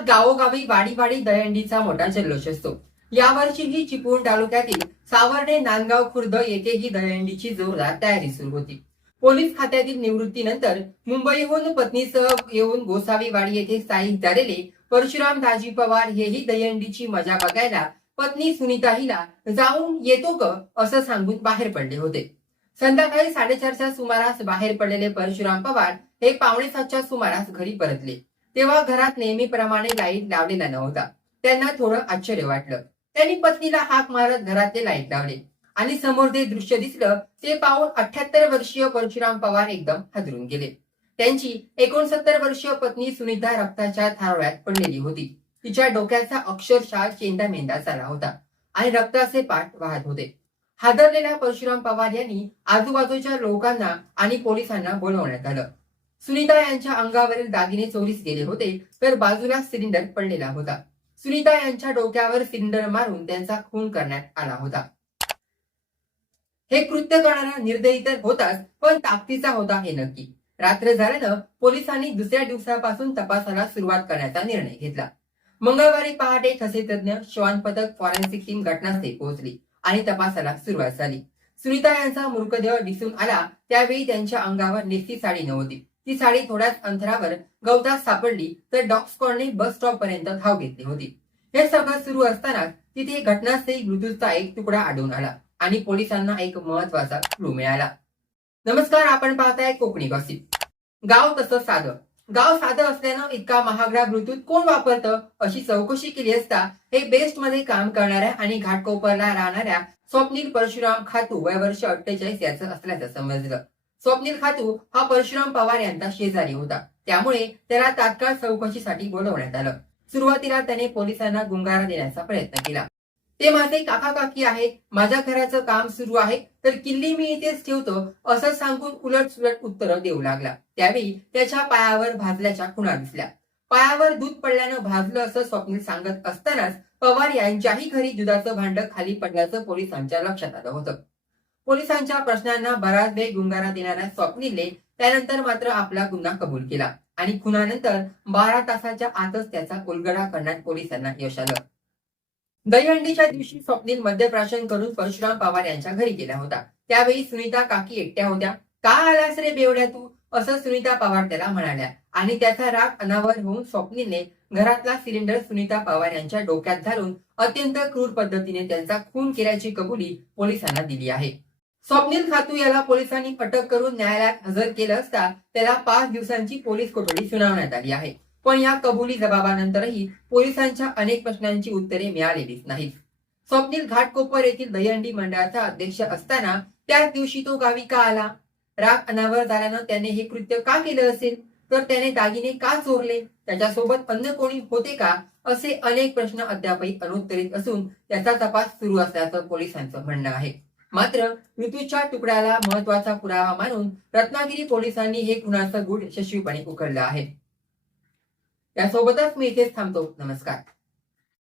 कोकणात गावोगावी वाडीवाडी दहंडीचा मोठा जल्लोष असतो यावर्षीही चिपळूण तालुक्यातील सावर्णे नांदगाव खुर्द येथे ही जोरदार तयारी सुरू होती. पोलीस खात्यातील निवृत्तीनंतर मुंबईहून पत्नीसह येऊन गोसावी वाडी येथे स्थायिक झालेले परशुराम दाजी पवार हेही दहंडीची मजा बघायला पत्नी सुनीता हिला जाऊन येतो ग असं सांगून बाहेर पडले होते. संध्याकाळी साडेचारच्या सुमारास बाहेर पडलेले परशुराम पवार हे पावणे सातच्या सुमारास घरी परतले. तेव्हा घरात नेहमीप्रमाणे लाइट लावलेला नव्हता. त्यांना थोडं आश्चर्य वाटलं. त्यांनी पत्नीला हाक मारत घरातले लाइट लावले. आणि समोर जे दृश्य दिसलं ते पाहून अठ्याहत्तर वर्षीय परशुराम पवार एकदम हादरून गेले. त्यांची एकोणसत्तर वर्षीय पत्नी सुनीता रक्ताच्या थारोळ्यात पडलेली होती. तिच्या डोक्याचा अक्षरशः चेंदा मेंदा झाला होता आणि रक्ताचे पाठ वाहत होते. हादरलेल्या परशुराम पवार यांनी आजूबाजूच्या लोकांना आणि पोलिसांना बोलवण्यात आलं. सुनीता यांच्या अंगावरील दागिने चोरीस गेले होते तर बाजूला सिलिंडर पडलेला होता. सुनीता यांच्या डोक्यावर सिलिंडर मारून त्यांचा खून करण्यात आला होता. हे कृत्य करणारा निर्दयी तर होताच पण ताकदीचा होता हे नक्की. रात्र झाल्यानं पोलिसांनी दुसऱ्या दिवसापासून तपासाला सुरुवात करण्याचा निर्णय घेतला. मंगळवारी पहाटे ठसे तज्ञ श्वान पथक फॉरेन्सिक टीम घटनास्थळी पोहोचली आणि तपासाला सुरुवात झाली. सुनीता यांचा मृतदेह दिसून आला त्यावेळी त्यांच्या अंगावर नेसती साडी नव्हती. ती साडी थोड्याच अंतरावर गवतात सापडली तर डॉग बस स्टॉप पर्यंत धाव घेतली होती. हे सगळं सुरू असताना तिथे घटनास्थळी मृत्यूचा एक तुकडा आढळून आला आणि पोलिसांना एक महत्त्वाचा क्लू मिळाला. नमस्कार आपण पाहताय कोकणी गॉसिप गाव कसं साधं? गाव साधं असल्यानं इतका महागडा ब्लूटूथ कोण वापरतं? अशी चौकशी केली असता हे बेस्टमध्ये काम करणाऱ्या आणि घाटकोपरला राहणाऱ्या स्वप्नील परशुराम खातू वय वर्ष अठ्ठेचाळीस याचं असल्याचं समजलं. स्वप्नील खातू हा परशुराम पवार यांचा शेजारी होता. त्यामुळे त्याला तात्काळ चौकशीसाठी बोलवण्यात आलं. सुरुवातीला त्याने पोलिसांना गुंगारा देण्याचा प्रयत्न केला. ते माझे काका काकी आहे. माझ्या घराचं काम सुरू आहे. तर किल्ली मी इथेच ठेवतो असं सांगून उलट सुलट उत्तरं देऊ लागला. त्यावेळी त्याच्या पायावर भाजल्याच्या खुणा दिसल्या. पायावर दूध पडल्यानं भाजलं असं स्वप्नील सांगत असतानाच पवार यांच्याही घरी दुधाचं भांड खाली पडल्याचं पोलिसांच्या लक्षात आलं होतं. पोलिसांच्या प्रश्नांना बराच वेळ गुंगारा देणाऱ्या स्वप्नीलने त्यानंतर मात्र आपला गुन्हा कबूल केला. आणि खुनानंतर बारा तासाच्या आतच त्याचा उलगडा करण्यात पोलिसांना यश आलं. दहीहंडीच्या दिवशी स्वप्नील मद्यप्राशन करून परशुराम पवार यांच्या घरी गेला होता. त्यावेळी सुनीता काकी एकट्या होत्या. का आलास रे बेवड्या तू? असं सुनीता पवार त्याला म्हणाल्या. आणि त्याचा राग अनावर होऊन स्वप्नीलने घरातला सिलेंडर सुनीता पवार यांच्या डोक्यात घालून अत्यंत क्रूर पद्धतीने त्यांचा खून केल्याची कबुली पोलिसांना दिली आहे. स्वप्नील खातू याला पोलिसांनी अटक करून न्यायालयात हजर केलं असता त्याला पाच दिवसांची पोलीस कोठडी सुनावण्यात आली आहे. पण या कबुली जबाबानंतरही पोलिसांच्या अनेक प्रश्नांची उत्तरे मिळालेलीच नाहीत. स्वप्नील घाटकोपर येथील दहीहंडी मंडळाचा अध्यक्ष असताना त्याच दिवशी तो गावी का आला? राग अनावर झाल्यानं त्याने हे कृत्य का केलं असेल? तर त्याने दागिने का चोरले? त्याच्यासोबत अन्य कोणी होते का? असे अनेक प्रश्न अद्यापही अनुत्तरित असून त्याचा तपास सुरू असल्याचं पोलिसांचं म्हणणं आहे. मात्र मृत्यूच्या तुकड्याला महत्त्वाचा पुरावा मानून रत्नागिरी पोलिसांनी हे खुनाचं गुढ यशस्वीपणे उघडलं आहे. यासोबतच मी इथेच थांबतो. नमस्कार.